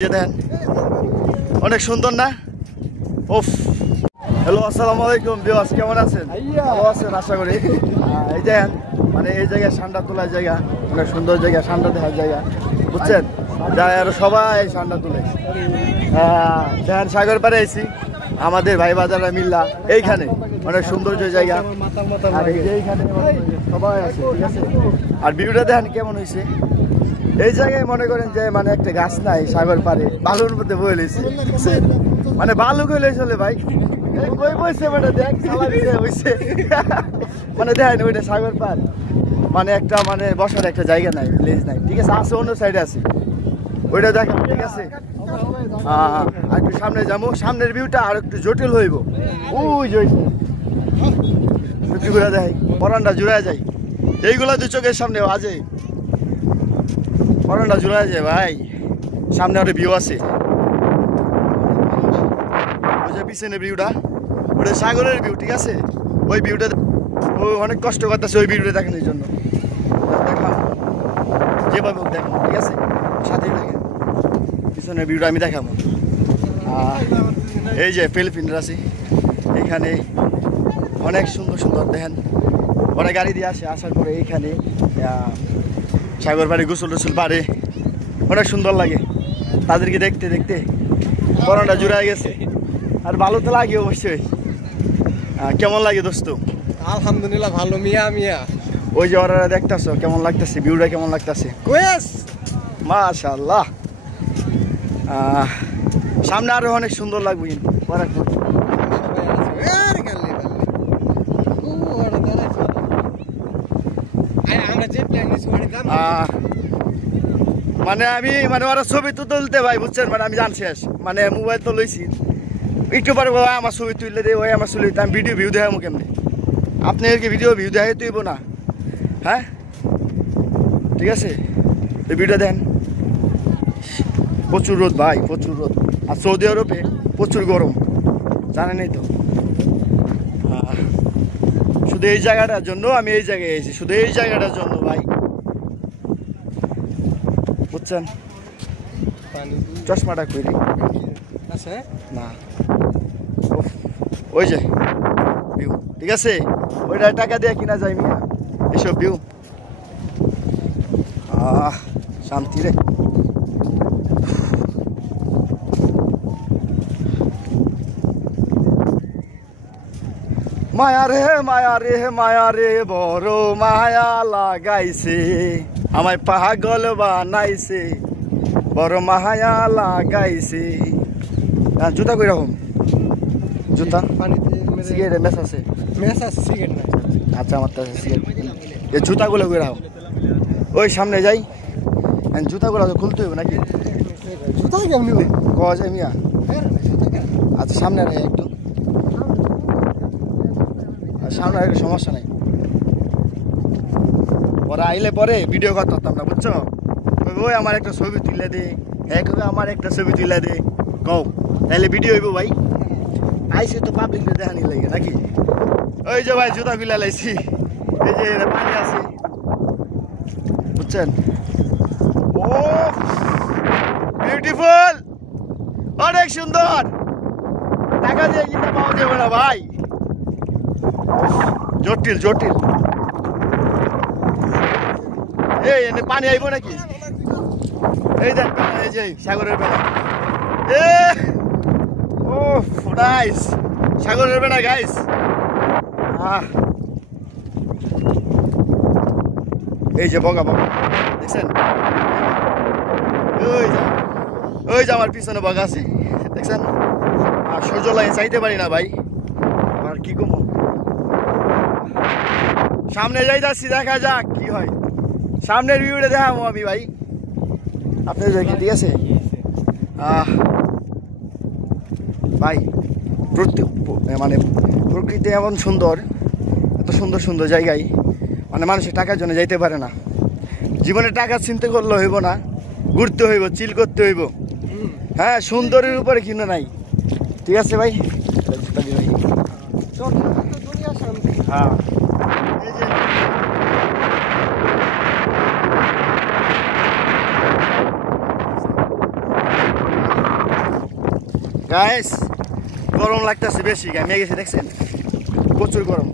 দেন অনেক সুন্দর না? ওফ, হ্যালো আসসালামু আলাইকুম ভিউয়ার্স, কেমন আছেন? ভালো আছেন আশা করি। এই দেখেন, মানে এই জায়গায় ঠান্ডা তোলার জায়গা, অনেক সুন্দর জায়গা, ঠান্ডা দেখার জায়গা, বুঝছেন? যাই আর সবাই ঠান্ডা তুলে দেখেন, সাগর পাড়ে এসি আমাদের ভাই বাজাররা মিল্লা, এইখানে অনেক সৌন্দর্য জায়গা, আর এইখানে সবাই আছে, ঠিক আছে? আর ভিউটা দেখেন কেমন হয়েছে। এই জায়গায় মনে করেন যে মানে একটা গাছ নাই, সাগর পারে বালুর মধ্যে বয়ে লইছে, মানে বালু কইলে চলে ভাই, মানে দেখ মানে দেখেন ওইটা সাগর পার, মানে একটা মানে বসার একটা জায়গা নাই, প্লেস নাই, ঠিক আছে? আছে অন্য সাইডে আছে, ওইটা দেখেন, ঠিক আছে? আর একটু সামনে যাবো, সামনের ভিউটা আর একটু জটিল হইব, ওই একটু ঘুরে দেখাই, পরানটা জুড়া যায়, এইগুলা দু চোখের সামনে আজে পরানটা জুড়া যায় ভাই। সামনে একটা ভিউ আছে, ওই যে পিছনে ভিউটা, ওটা সাগরের ভিউ, ঠিক আছে? ওই ভিউটা ও অনেক কষ্ট করতেছে ওই ভিউটা দেখানোর জন্য, দেখলাম যেভাবে দেখেন, ঠিক আছে? সাথে দেখেন পিছনের ভিউটা আমি দেখাবো। এই যে ফিলিপিনের আছে, এখানে অনেক সুন্দর সুন্দর দেখেন, অনেক গাড়ি দিয়ে আসে, আসার পরে এইখানে সাগর পাড়ে গোসল টোসল পাড়ে, অনেক সুন্দর লাগে তাদেরকে দেখতে দেখতে, করোনাটা জুড়ে গেছে। আর ভালো তো লাগে অবশ্যই। কেমন লাগে দোস্ত? আলহামদুলিল্লাহ ভালো। মিয়া মিয়া ওই যে ওরা দেখতেছো কেমন লাগতেছে, ভিউটা কেমন লাগতেছে? মাশাআল্লাহ। সামনে আরো অনেক সুন্দর লাগবে কিন্তু। মানে আমি মানে ওরা ছবি তো তুলতে ভাই, বুঝছেন? মানে আমি জানছি, মানে মোবাইল তো লইছি, একটু পরে বাবা আমার ছবি তুললে দে, ওই আমার ছবি, আমি ভিডিও ভিউ দেখাবো কেমনি? আপনাদেরকে ভিডিও ভিউ দেখাই তুইব না, হ্যাঁ? ঠিক আছে, এই ভিডিও দেন। প্রচুর রোদ ভাই, প্রচুর রোদ, আর সৌদি আরবে প্রচুর গরম, জানেনই তো। শুধু এই জায়গাটার জন্য আমি এই জায়গায় এসেছি, শুধু এই জায়গাটার জন্য ভাই, বুঝছেন? চশমাটা করি আছে না, ওই যে ভিউ, ঠিক আছে? ওইটা টাকা দিয়ে কিনা যায় মিয়া এসব ভিউ। শান্তি রে। মায়া রে মায়া রে মায়া রে বড় মায়া লাগাইছে, আমায় পাগল বানাইছে, বড় মায়া লাগাইছে। জুতা কই রকম? জুতা সিগারেট মেস আছে, সিগারেট না? আচ্ছা, আমার তো সিগারেট। এই জুতাগুলো কই রাখো? ওই সামনে যাই, জুতাগুলো তো খুলতে হবে নাকি? জুতা কেমনি কওয়া যায় মিয়া? আচ্ছা সামনে রাখি একটু, সামনে একটা সমস্যা নাই, ওরা আইলে পরে ভিডিও করতাম না, বুঝছো? ওই আমার একটা ছবি তুলে দে, হ্যাঁ আমার একটা ছবি তুলে দে, কও তাহলে ভিডিও হইব ভাই। আইসে তো পাবলিক দেখানি লাগে নাকি? ওই যে ভাই জুতা খুলে লাইছি, এই যে পানি আছে, বুঝছেন? ও বিউটিফুল, অনেক সুন্দর, টাকা দিয়ে কিনতে পাওয়া যাবে না ভাই, জটিল জটিল। এই এনে পানি আইব নাকি? এই দেখ, এই যে সাগরের বেলা, ও নাইস, সাগরের বেলা গাইস। এই যে বগা বগা দেখছেন, ওই যে আমার পিছনে বগা আছে দেখছেন। আর সূর্য লাইন চাইতে পারি না ভাই, আর কি কমো, সামনে যাই যাচ্ছি, দেখা যাক কি হয়। সামনের ভিউটা দেখাবো আমি ভাই আপনাদের দেখি, ঠিক আছে? ভাই মানে প্রকৃতি এমন সুন্দর, এত সুন্দর সুন্দর জায়গায় মানে মানুষের টাকার জন্য যাইতে পারে না। জীবনে টাকা চিন্তা করলে হইব না, ঘুরতে হইব, চিল করতে হইব, হ্যাঁ? সুন্দরের উপরে কিনে নাই, ঠিক আছে ভাই? হ্যাঁ, এই যে গাইস গরম লাগতেছে বেশি, ঘামিয়ে গেছি দেখছেন, প্রচুর গরম।